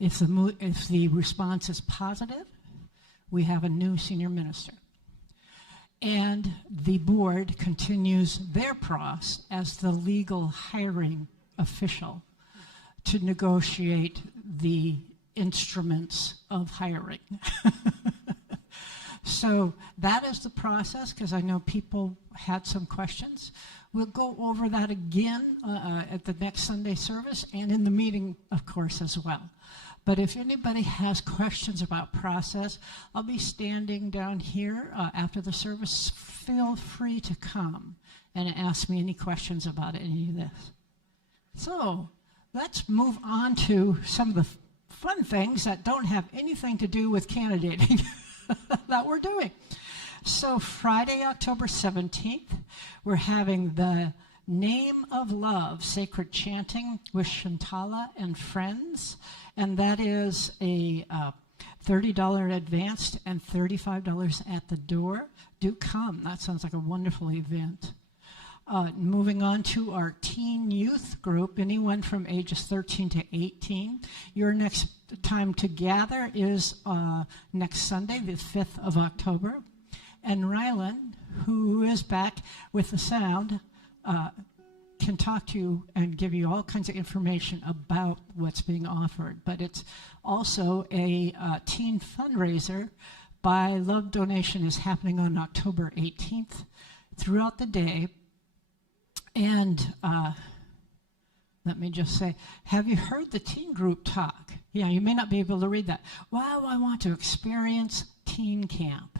If the response is positive, we have a new senior minister. And the board continues their process as the legal hiring official to negotiate the instruments of hiring. So that is the process, because I know people had some questions. We'll go over that again at the next Sunday service and in the meeting, of course, as well. But if anybody has questions about process, I'll be standing down here after the service. Feel free to come and ask me any questions about any of this. So let's move on to some of the fun things that don't have anything to do with candidating that we're doing. So Friday, October 17th, we're having the Name of Love Sacred Chanting with Shantala and friends. And that is a $30 advanced and $35 at the door. Do come. That sounds like a wonderful event. Moving on to our teen youth group, anyone from ages 13 to 18. Your next time to gather is next Sunday, the 5th of October. And Rylan, who is back with the sound, can talk to you and give you all kinds of information about what's being offered. But it's also a teen fundraiser by Love Donation is happening on October 18th throughout the day. And let me just say, have you heard the teen group talk? Yeah, you may not be able to read that. Wow, I want to experience teen camp.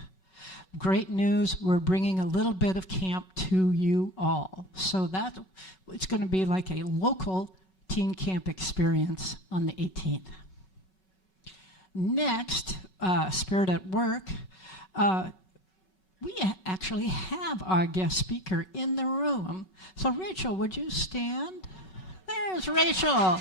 Great news, we're bringing a little bit of camp to you all. So that it's going to be like a local teen camp experience on the 18th. Next, Spirit at Work. We actually have our guest speaker in the room. So Rachel, would you stand? There's Rachel.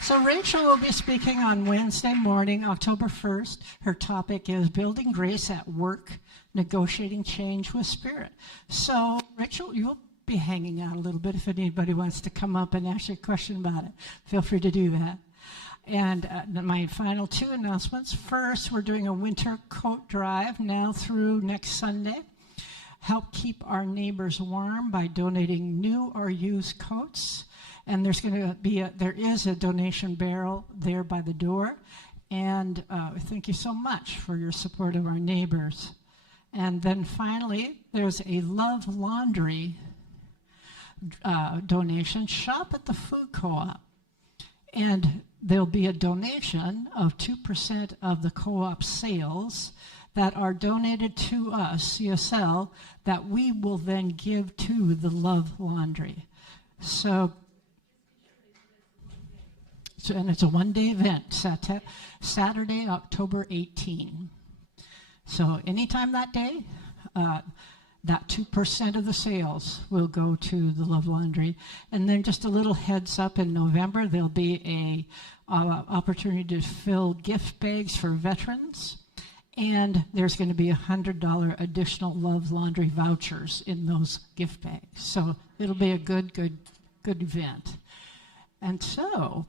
So Rachel will be speaking on Wednesday morning, October 1st. Her topic is Building Grace at Work, Negotiating Change with Spirit. So Rachel, you'll be hanging out a little bit. If anybody wants to come up and ask you a question about it, feel free to do that. And my final 2 announcements. First, we're doing a winter coat drive now through next Sunday. Help keep our neighbors warm by donating new or used coats. And there's going to be there is a donation barrel there by the door. And thank you so much for your support of our neighbors. And then finally, there's a Love Laundry donation. Shop at the food co-op. And there'll be a donation of 2% of the co-op sales that are donated to us, CSL, that we will then give to the Love Laundry. So and it's a one-day event, Saturday, October 18. So anytime that day, that 2% of the sales will go to the Love Laundry. And then just a little heads up, in November, there'll be a opportunity to fill gift bags for veterans. And there's going to be $100 additional Love Laundry vouchers in those gift bags. So it'll be a good event. And so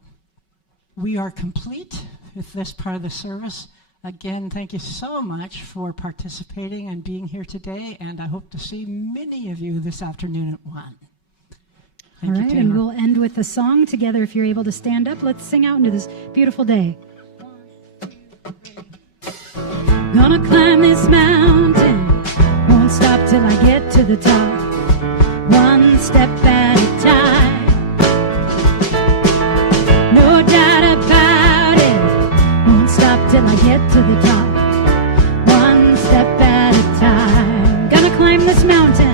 we are complete with this part of the service. Again, thank you so much for participating and being here today, and I hope to see many of you this afternoon at 1. All right, and we'll end with a song together. If you're able to stand up, let's sing out into this beautiful day. Gonna climb this mountain, won't stop till I get to the top, one step at a time. No doubt about it, won't stop till I get to the top, one step at a time. Gonna climb this mountain,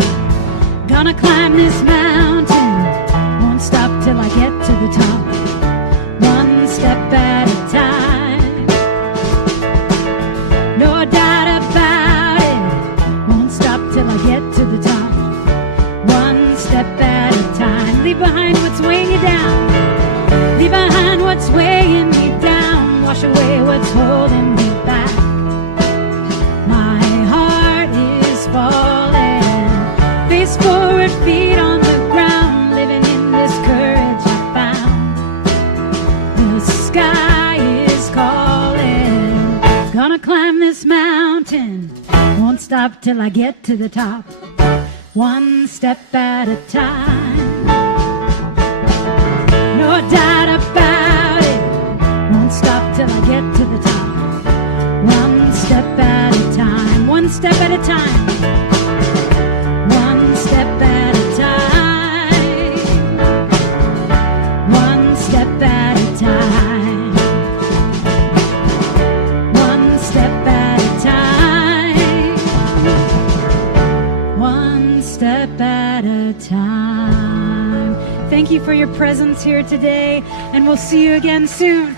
gonna climb this mountain, won't stop till I get to the top, one step at a time. No doubt about it, won't stop till I get to the top, one step at a time. Leave behind what's weighing you down, leave behind what's weighing me down, wash away what's holding me back. My heart is falling, face forward, feet on the ground, living in this courage I found. The sky is calling, gonna climb this mountain, won't stop till I get to the top, one step at a time. No doubt about it, won't stop till I get to the top, one step at a time, one step at a time, one step at a time, one step at a time, one step at a time, one step at a time. Thank you for your presence here today, and we'll see you again soon.